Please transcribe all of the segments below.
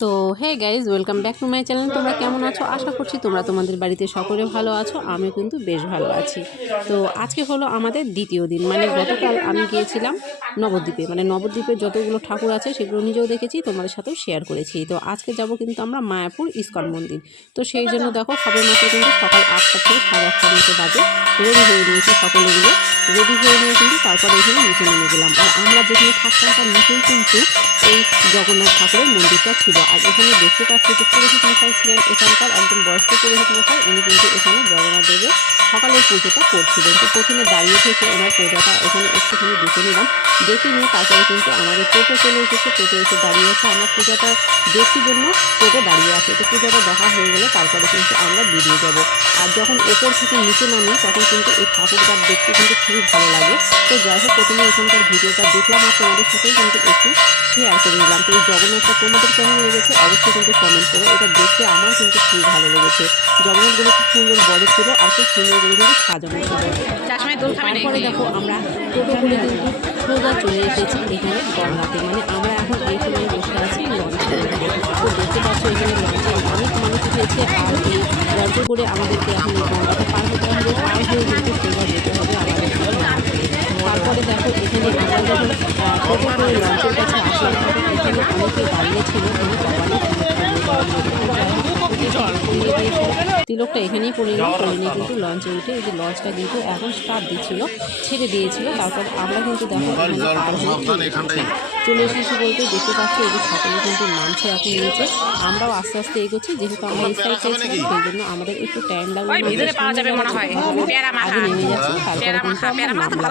তো hey guys welcome back to my channel তোমরা কেমন আছো? আশা করছি তোমরা তোমাদের বাড়িতে সকলে ভালো আছো, আমিও কিন্তু বেশ ভালো আছি। তো, আজকে হলো আমাদের দ্বিতীয় দিন মানে গতকাল আমি গিয়েছিলাম নবদ্বীপে। মানে নবদ্বীপে যতগুলো ঠাকুর আছে, সেগুলো নিজেও দেখেছি, তোমাদের সাথেও শেয়ার করেছি। তো, আজকে যাব কিন্তু আমরা মায়াপুর ইস্কন মন্দির। তো, সেই জন্য দেখো, সবে মাত্র কিন্তু সকাল আটটা থেকে সাড়ে আটটার মতো বাজে। রেডি হয়ে নিয়েছি সকলে মিলে। রেডি হয়ে নিয়ে কিন্তু তারপরে এখানে নিচে নেমে গেলাম। আর আমরা যেখানে থাকতাম, তার নিচেই কিন্তু এই জগন্নাথ ঠাকুরের মন্দিরটা ছিল। আর এখানে দেখতে পাচ্ছি যে পুরোহিত মশাই ছিলেন। এখানকার একজন বয়স্ক পুরোহিত মশাই, উনি কিন্তু এখানে জগন্নাথ দেবের সকালের পুজোটা করছিলেন। তো প্রথমে দাঁড়িয়ে থেকে ওনার পূজাটা এখানে একটুখানি দেখে নিলাম। দেখে নিয়ে তারপরে কিন্তু আমাদের টোটো চলে এসেছে। টোটো এসে দাঁড়িয়ে আছে। আমরা পূজাটা দেখছি জন্য টোটো দাঁড়িয়ে আছে। তো পূজাটা দেখা হয়ে গেলে তারপরে কিন্তু আমরা বেরিয়ে যাব। আর যখন ওপর থেকে নিচে নামি, তখন কিন্তু এই ঠাকুরটা দেখতে কিন্তু খুবই ভালো লাগে। তো যাই হোক, প্রথমে এখানকার ভিডিওটা দেখলাম আর তোমাদের সাথেই কিন্তু একটু শেয়ার করে নিলাম। তো এই জগন্নাথটা তোমাদের কেমন লেগেছে অবশ্যই কিন্তু কমেন্ট করো। এটা দেখতে আমার কিন্তু খুবই ভালো লেগেছে। জগন্নাথগুলো খুব সুন্দর বড় ছিল আর খুব সুন্দর করে কিন্তু সাজানো ছিল। তারপরে দেখো আমরা টোটো করে কিন্তু সোজা চলে এসেছি এখানে গঙ্গাতে মানে আমরা এখন এই সময় বসে আছি লঞ্চে। তো দেখতে পাচ্ছ এখানে লঞ্চে অনেক মানুষ উঠেছে আর এই লঞ্চে করে আমাদেরকে এখন এই গঙ্গাটা পার হতে হবে। পার হয়ে কিন্তু সোজা যেতে হবে আমাদের। তারপরে দেখো এখানে আমরা যখন টোটো করে লঞ্চের অনেকে দাঁড়িয়ে ছিল কিন্তু কপালে তিলকটা এখানেই করে নিলাম করে নিয়ে কিন্তু লঞ্চে উঠে এই যে লঞ্চটা কিন্তু এখন স্টার্ট দিচ্ছিল ছেড়ে দিয়েছিল তারপর আমরা কিন্তু দেখো চলে এসেছি। বলতে দেখতে পাচ্ছি এই যে সকলে কিন্তু নামছে এখন নিচে আমরাও আস্তে আস্তে এগোচ্ছি যেহেতু আমরা এই সাইড চাইছিলাম সেই জন্য আমাদের একটু টাইম লাগবে। আগে নেমে যাচ্ছি তারপরে কিন্তু আমরা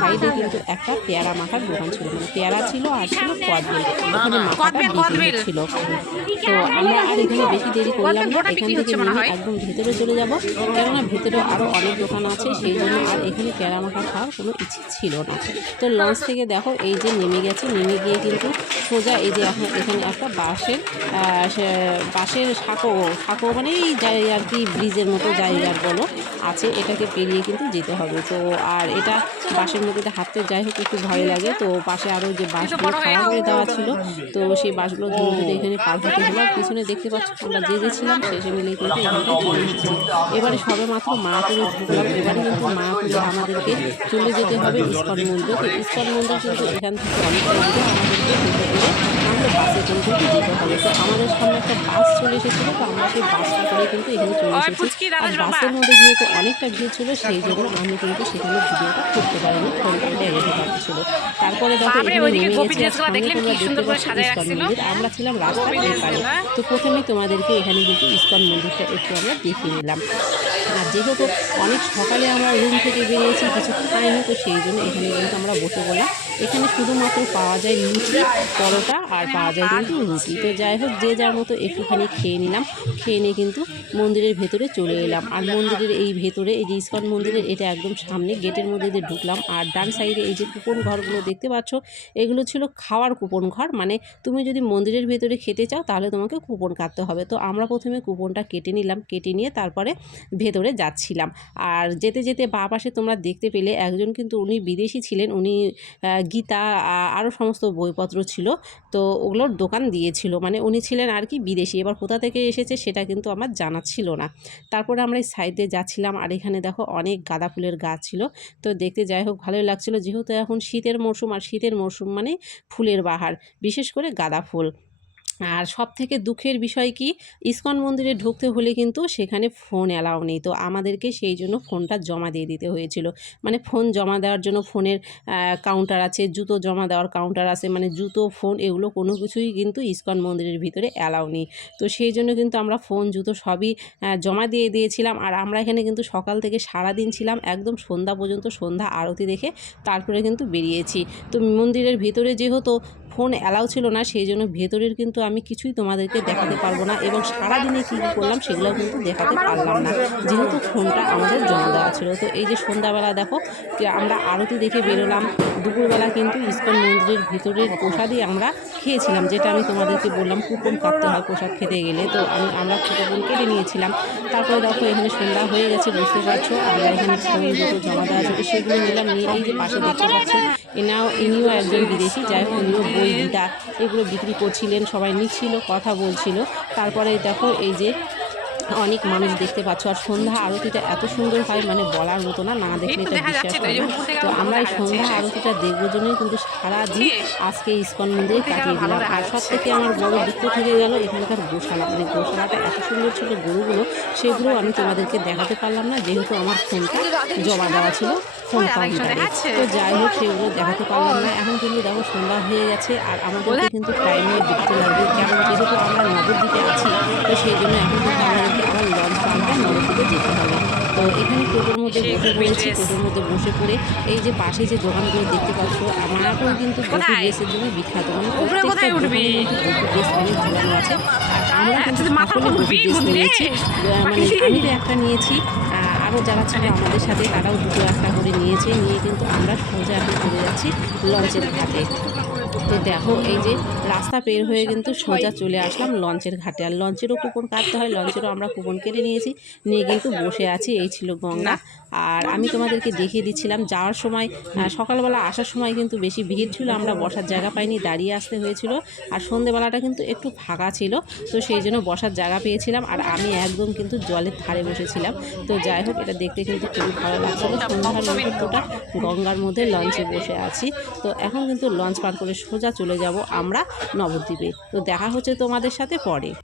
সাইডে কিন্তু একটা পেয়ারা মাখার দোকান ছিল মানে পেয়ারা ছিল আর ছিল মাখাটা কদবেল। ছিল। তো আমরা আর এখানে বেশি দেরি করলাম না এখান থেকে মনে একদম ভেতরে চলে যাব। কেননা ভেতরে আরও অনেক দোকান আছে সেই জন্য আর এখানে পেয়ারা মাখা খাওয়ার কোনো ইচ্ছে ছিল না। তো লঞ্চ থেকে দেখো এই যে নেমে গেছে নেমে গিয়ে কিন্তু সোজা এই যে এখন এখানে একটা বাঁশের বাঁশের সাঁকো সাঁকো মানে এই যাই আর কি ব্রিজের মতো আর বলো আছে এটাকে পেরিয়ে কিন্তু যেতে হবে। তো আর এটা বাঁশের মধ্যে হাঁটতে যাই হোক একটু ভয় লাগে। তো পাশে আরও যে বাঁশগুলো খাড়া করে দেওয়া ছিল তো সেই বাঁশগুলো ধরে ধরে এখানে পার হতে হলো। পিছনে দেখতে পাচ্ছ আমরা যে গেছিলাম সেই মিলে কিন্তু এখানটায় চলে এসেছি। এবারে সবে মাত্র মায়াপুরে ঢুকলাম এবারে কিন্তু মায়াপুরে আমাদেরকে চলে যেতে হবে ইস্কন মন্দির। ইস্কন মন্দির কিন্তু এখান থেকে অনেকটা দূরে আমাদেরকে যেতে করে বাসে কিন্তু যেতে হবে তো আমাদের সামনে একটা বাস চলে এসেছিল তো আমরা সেই বাসটা করে কিন্তু এখানে চলে এসেছি। আর। বাসের মধ্যে যেহেতু অনেকটা ভিড় ছিল সেই জন্য আমি কিন্তু সেখানে ভিডিওটা করতে পারিনি ফোনটা পাচ্ছিল তারপরে দেখো? মন্দির। আমরা ছিলাম রাস্তার। তো প্রথমেই তোমাদেরকে এখানে কিন্তু ইস্কন মন্দিরটা একটু আমরা দেখিয়ে নিলাম। আর যেহেতু অনেক সকালে আমরা রুম থেকে বেরিয়েছি কিছু খাইনি তো সেই জন্য এখানে কিন্তু আমরা বসে বললাম এখানে শুধুমাত্র পাওয়া যায় লুচি পরোটা আর পাওয়া যায় কিন্তু রুটি তো যাই হোক, যে যার মতো একটুখানি খেয়ে নিলাম। খেয়ে নিয়ে কিন্তু মন্দিরের ভেতরে চলে এলাম। আর মন্দিরের এই ভেতরে, এই যে ইস্কন মন্দিরের, এটা একদম সামনে গেটের মধ্যে দিয়ে ঢুকলাম। আর ডান সাইডে এই যে কুপন ঘরগুলো দেখতে পাচ্ছ, এগুলো ছিল খাওয়ার কুপন ঘর। মানে তুমি যদি মন্দিরের ভেতরে খেতে চাও, তাহলে তোমাকে কুপন কাটতে হবে। তো আমরা প্রথমে কুপনটা কেটে নিলাম, কেটে নিয়ে তারপরে ভেতরে যাচ্ছিলাম। আর যেতে যেতে বা পাশে তোমরা দেখতে পেলে, একজন কিন্তু উনি বিদেশি ছিলেন। উনি গীতা আরও সমস্ত বইপত্র ছিল। তো ওগুলোর দোকান দিয়েছিল। মানে উনি ছিলেন আর কি বিদেশি। এবার কোথা থেকে এসেছে সেটা কিন্তু আমার জানা ছিল না। তারপরে আমরা এই সাইডে যাচ্ছিলাম আর এখানে দেখো অনেক গাঁদা ফুলের গাছ ছিল। তো দেখতে যাই হোক, ভালোই লাগছিল। যেহেতু এখন শীতের মরশুম আর শীতের মরশুম মানে ফুলের বাহার, বিশেষ করে গাঁদা ফুল। আর সব থেকে দুঃখের বিষয় কি? ইসকন মন্দিরে ঢুকতে হলে কিন্তু সেখানে ফোন অ্যালাউ নেই। তো আমাদেরকে সেই জন্য ফোনটা জমা দিয়ে দিতে হয়েছিল। মানে ফোন জমা দেওয়ার জন্য ফোনের কাউন্টার আছে, জুতো জমা দেওয়ার কাউন্টার আছে মানে জুতো ফোন এগুলো কোনো কিছুই কিন্তু ইসকন মন্দিরের ভিতরে অ্যালাউ নেই। তো সেই জন্য কিন্তু আমরা ফোন জুতো সবই জমা দিয়ে দিয়েছিলাম। আর আমরা এখানে কিন্তু সকাল থেকে সারা দিন ছিলাম, একদম সন্ধ্যা পর্যন্ত সন্ধ্যা আরতি দেখে তারপরে কিন্তু বেরিয়েছি। তো মন্দিরের ভিতরে যেহেতু ফোন অ্যালাউ ছিল না সেই জন্য ভেতরের কিন্তু আমি কিছুই তোমাদেরকে দেখাতে পারব না এবং সারাদিনে কী কী করলাম সেগুলো কিন্তু দেখাতে পারলাম না। যেহেতু ফোনটা আমাদের জমা দেওয়া ছিল, তো এই যে সন্ধ্যাবেলা দেখো আমরা আরতি দেখে বেরোলাম। দুপুরবেলা কিন্তু ইস্কন মন্দিরের ভেতরের প্রসাদই আমরা খেয়েছিলাম, যেটা আমি তোমাদেরকে বললাম কুপন কাটতে হয় প্রসাদ খেতে গেলে। তো আমি, আমরা কুপন কেটে নিয়েছিলাম। তারপরে দেখো এখানে সন্ধ্যা হয়ে গেছে, বুঝতে পারছ? আমরা এখানে ফোন জমা দেওয়া ছিল সেগুলো নিলাম, নিয়ে এই যে পাশে দেখতে পাচ্ছি, এনাও, ইনিও একজন বিদেশি, যাই হোক, উনিও বই গীতা এগুলো বিক্রি করছিলেন সবাই নিচ্ছিল কথা বলছিল। তারপরে দেখো এই যে অনেক মানুষ দেখতে পাচ্ছ আর সন্ধ্যা আরতিটা এত সুন্দর হয় মানে বলার মতো না না দেখলে এটা বিশ্বাস হয় না তো আমরা এই সন্ধ্যা আরতিটা দেখব জন্যই কিন্তু সারাদিন আজকে ইস্কন মন্দিরে কাটিয়ে দিলাম। আর সব থেকে আমার বড় দুঃখ থেকে গেল এখানকার গোশালা মানে গোশালাটা এত সুন্দর ছিল গরুগুলো সেগুলো আমি তোমাদেরকে দেখাতে পারলাম না যেহেতু আমার ফোনটা জমা দেওয়া ছিল ফোন তো যাই হোক সেগুলো দেখাতে পারলাম না। এখন কিন্তু দেখো সন্ধ্যা হয়ে গেছে আর আমাদেরকে কিন্তু টাইমে দেখতে লাগবে। কেমন পাল্টা যেতে হবে। তো এখানে টোটোর মধ্যে বসে পড়েছি টোটোর মধ্যে বসে পড়ে এই যে পাশে যে দোকানগুলো দেখতে পাচ্ছ আমারও কিন্তু? ড্রেসের জন্য বিখ্যাত। মানে প্রত্যেকটা ড্রেস অনেক ঝুলানো আছে। আমরা কিন্তু সকলে উঠবি, ড্রেস নিয়েছি মানে আমি তো একটা নিয়েছি। আরও যারা ছিল আমাদের সাথে তারাও দুটো একটা করে নিয়েছে। নিয়ে কিন্তু আমরা সোজা এখন চলে যাচ্ছি লঞ্চের ঘাটে। তো দেখো, এই যে রাস্তা পের হয়ে কিন্তু সোজা চলে আসলাম লঞ্চের ঘাটে। আর লঞ্চেরও কুপন কাটতে হয়, লঞ্চেরও আমরা কুপন কেটে নিয়েছি, নিয়ে কিন্তু বসে আছি, এই ছিল গঙ্গা। আর আমি তোমাদেরকে দেখিয়ে দিচ্ছিলাম, যাওয়ার সময় সকালবেলা আসার সময় কিন্তু বেশি ভিড় ছিল, আমরা বসার জায়গা পাইনি, দাঁড়িয়ে আসতে হয়েছিল। আর সন্ধেবেলাটা কিন্তু একটু ফাঁকা ছিল, তো সেই জন্য বসার জায়গা পেয়েছিলাম। আর আমি একদম কিন্তু জলের ধারে বসেছিলাম। তো যাই হোক, এটা দেখতে কিন্তু খুবই ভালো লাগছিল সন্ধ্যার মুহূর্তটা গঙ্গার মধ্যে লঞ্চে বসে আছি। তো এখন কিন্তু লঞ্চ পার করে সোজা চলে যাব আমরা নবদ্বীপে। তো দেখা হচ্ছে তোমাদের সাথে পরে।